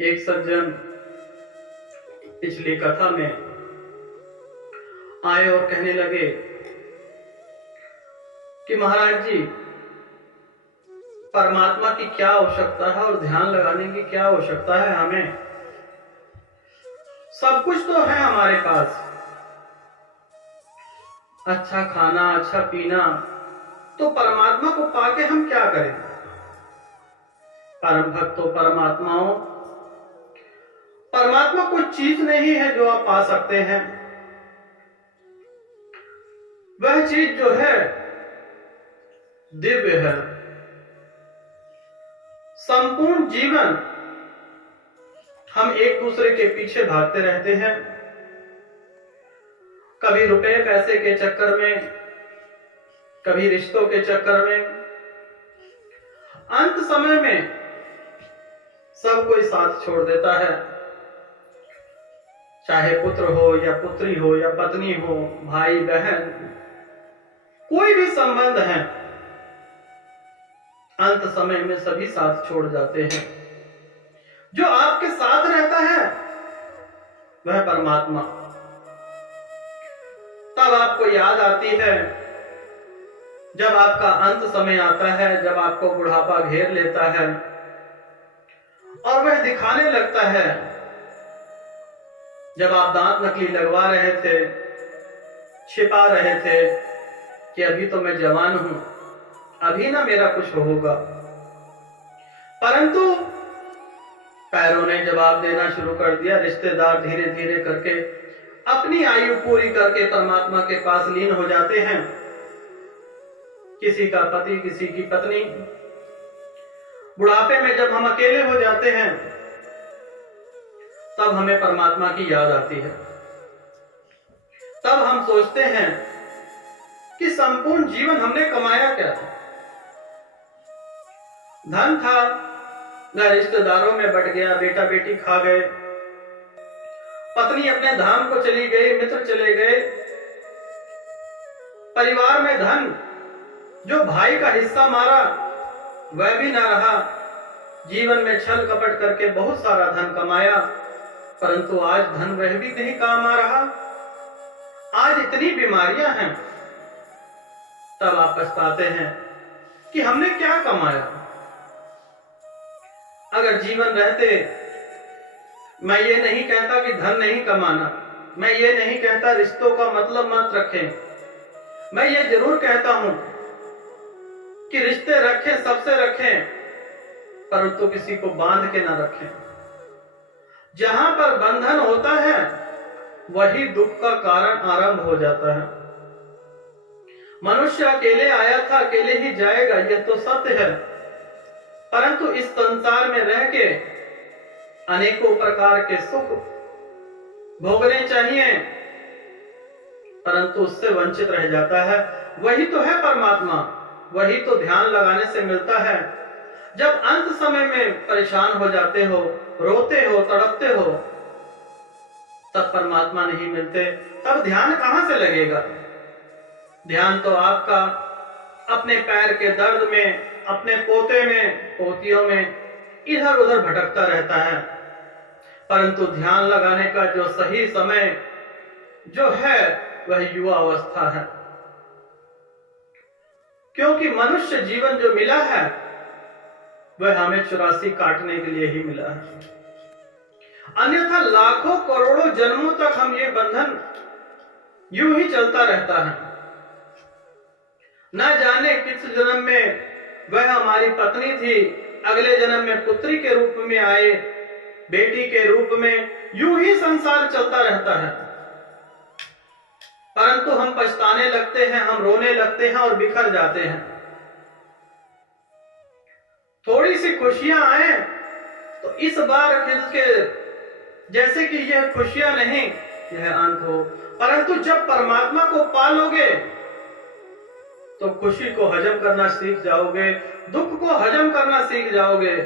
एक सज्जन पिछली कथा में आए और कहने लगे कि महाराज जी, परमात्मा की क्या आवश्यकता है और ध्यान लगाने की क्या आवश्यकता है हमें? सब कुछ तो है हमारे पास, अच्छा खाना, अच्छा पीना, तो परमात्मा को पाके हम क्या करें? परम भक्तों, परमात्मा कोई चीज नहीं है जो आप पा सकते हैं। वह चीज जो है दिव्य है। संपूर्ण जीवन हम एक दूसरे के पीछे भागते रहते हैं, कभी रुपए पैसे के चक्कर में, कभी रिश्तों के चक्कर में। अंत समय में सब कोई साथ छोड़ देता है, चाहे पुत्र हो या पुत्री हो या पत्नी हो, भाई बहन, कोई भी संबंध है, अंत समय में सभी साथ छोड़ जाते हैं। जो आपके साथ रहता है वह परमात्मा। तब आपको याद आती है जब आपका अंत समय आता है, जब आपको बुढ़ापा घेर लेता है और वह दिखाने लगता है, जब आप दांत नकली लगवा रहे थे, छिपा रहे थे कि अभी तो मैं जवान हूं, अभी ना मेरा कुछ होगा, परंतु पैरों ने जवाब देना शुरू कर दिया। रिश्तेदार धीरे धीरे करके अपनी आयु पूरी करके परमात्मा के पास लीन हो जाते हैं। किसी का पति, किसी की पत्नी। बुढ़ापे में जब हम अकेले हो जाते हैं तब हमें परमात्मा की याद आती है। तब हम सोचते हैं कि संपूर्ण जीवन हमने कमाया क्या था? धन था, वह रिश्तेदारों में बट गया, बेटा बेटी खा गए, पत्नी अपने धाम को चली गई, मित्र चले गए, परिवार में धन जो भाई का हिस्सा मारा वह भी ना रहा। जीवन में छल कपट करके बहुत सारा धन कमाया, परंतु आज धन वह भी नहीं काम आ रहा। आज इतनी बीमारियां हैं। तब आप पछताते हैं कि हमने क्या कमाया। अगर जीवन रहते, मैं ये नहीं कहता कि धन नहीं कमाना, मैं ये नहीं कहता रिश्तों का मतलब मत रखें, मैं ये जरूर कहता हूं कि रिश्ते रखें, सबसे रखें, परंतु किसी को बांध के ना रखें। जहां पर बंधन होता है वही दुख का कारण आरंभ हो जाता है। मनुष्य अकेले आया था, अकेले ही जाएगा, यह तो सत्य है, परंतु इस संसार में रह के अनेकों प्रकार के सुख भोगने चाहिए, परंतु उससे वंचित रह जाता है। वही तो है परमात्मा, वही तो ध्यान लगाने से मिलता है। जब अंत समय में परेशान हो जाते हो, रोते हो, तड़पते हो, तब परमात्मा नहीं मिलते, तब ध्यान कहां से लगेगा? ध्यान तो आपका अपने पैर के दर्द में, अपने पोते में, पोतियों में इधर उधर भटकता रहता है। परंतु ध्यान लगाने का जो सही समय जो है वह युवा अवस्था है, क्योंकि मनुष्य जीवन जो मिला है वह हमें 84 काटने के लिए ही मिला है। अन्यथा लाखों करोड़ों जन्मों तक हम ये बंधन यूं ही चलता रहता है। न जाने किस जन्म में वह हमारी पत्नी थी, अगले जन्म में पुत्री के रूप में आए, बेटी के रूप में, यूं ही संसार चलता रहता है। परंतु हम पछताने लगते हैं, हम रोने लगते हैं और बिखर जाते हैं। थोड़ी सी खुशियां आए तो इस बार खिल के जैसे कि यह खुशियां नहीं, यह अंत हो। परंतु जब परमात्मा को पालोगे तो खुशी को हजम करना सीख जाओगे, दुख को हजम करना सीख जाओगे,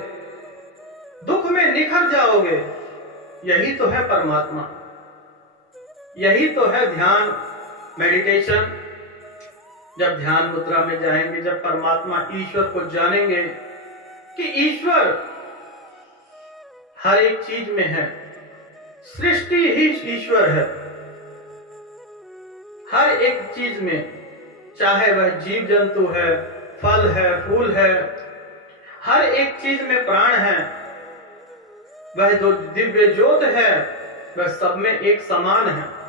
दुख में निखर जाओगे। यही तो है परमात्मा, यही तो है ध्यान, मेडिटेशन। जब ध्यान मुद्रा में जाएंगे, जब परमात्मा ईश्वर को जानेंगे कि ईश्वर हर एक चीज में है। सृष्टि ही ईश्वर है। हर एक चीज में, चाहे वह जीव जंतु है, फल है, फूल है, हर एक चीज में प्राण है। वह जो दिव्य ज्योत है वह सब में एक समान है।